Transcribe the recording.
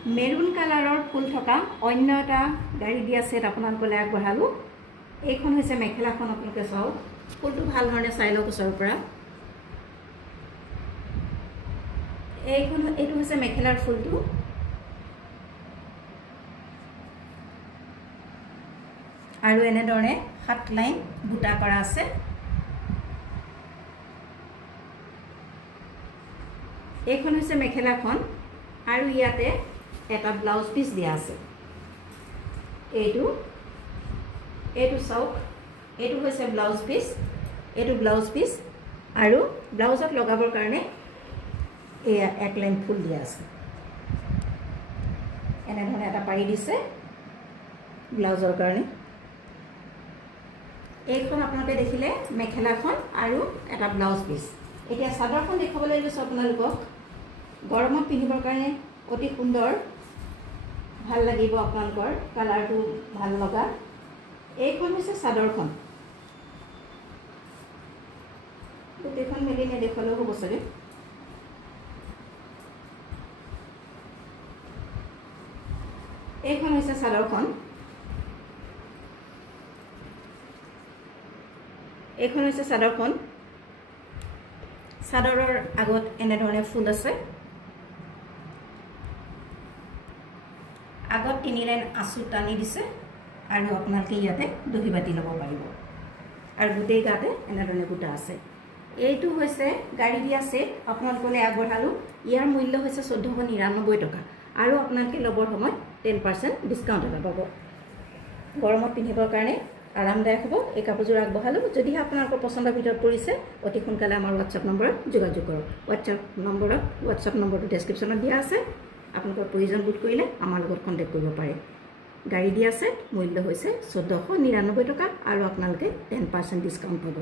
Maroon কালাৰৰ ফুল থকা অন্য এটা গাড়ী দিয়া সেট আপোনালোকলৈ আগবঢ়ালো। এইখন হৈছে মেখেলাখন, আপোনালোকে চাওক ফুলটো ভাল ধৰণে চাই লওক ওচৰৰ পৰা। এইটো হৈছে মেখেলাৰ ফুলটো। আৰু এনেধৰণে 7 লাইন বুটা কৰা আছে। এইখন হৈছে মেখেলাখন আৰু ইয়াতে এটা ব্লাউজ পিস দিয়া আছে। এইটো চাওক, এইটো হৈছে ব্লাউজ পিস, এইটো ব্লাউজ পিস আৰু ব্লাউজত লগাবৰ কাৰণে এয়া 1 লাইন ফুল দিয়া আছে। এনেধৰণে এটা পাৰি দিছে ব্লাউজৰ কাৰণে। এইখন আপোনালোকে দেখিলে মেখেলাখন আৰু এটা ব্লাউজ পিস। এতিয়া চাদৰখন দেখাবলৈ লৈছো আপোনালোকক। গৰমত পিন্ধিবৰ কাৰণে অতি সুন্দৰ, ভাল লাগিব আপোনালোকৰ, কালাৰটো ভাল লগা। এইখন হৈছে চাদৰখন। গোটেইখন মেলি নেদেখালেও হ'ব চাগে। এইখন হৈছে চাদৰখন। এইখন হৈছে চাদৰখন। চাদৰৰ আগত এনেধৰণে ফুল আছে। আগত 3 লাইন আঁচু টানি দিছে আৰু আপোনালোকে ইয়াতে দহি বাতি ল'ব পাৰিব। আৰু গোটেই গাতে এনেধৰণে বুটা আছে। এইটো হৈছে গাড়ী দিয়া সেট, আপোনালোকলৈ আগবঢ়ালো। ইয়াৰ মূল্য হৈছে 1499 টকা আৰু আপোনালোকে ল'বৰ সময়ত 10% ডিসকাউন্ট এটা পাব। গৰমত পিন্ধিবৰ কাৰণে আৰামদায়ক হ'ব এই কাপোৰযোৰ আগবঢ়ালো। যদিহে আপোনালোকৰ পছন্দৰ ভিতৰত পৰিছে অতি সোনকালে আমাৰ হোৱাটছআপ নম্বৰত যোগাযোগ কৰক। হোৱাটছআপ নম্বৰটো ডেছক্ৰিপশ্যনত দিয়া আছে। আপোনালোকৰ প্ৰয়োজন বোধ কৰিলে আমাৰ লগত কণ্টেক্ট কৰিব পাৰে। গাড়ী দিয়া সেট মূল্য হৈছে 1499 টকা আৰু আপোনালোকে 10% ডিসকাউন্ট পাব।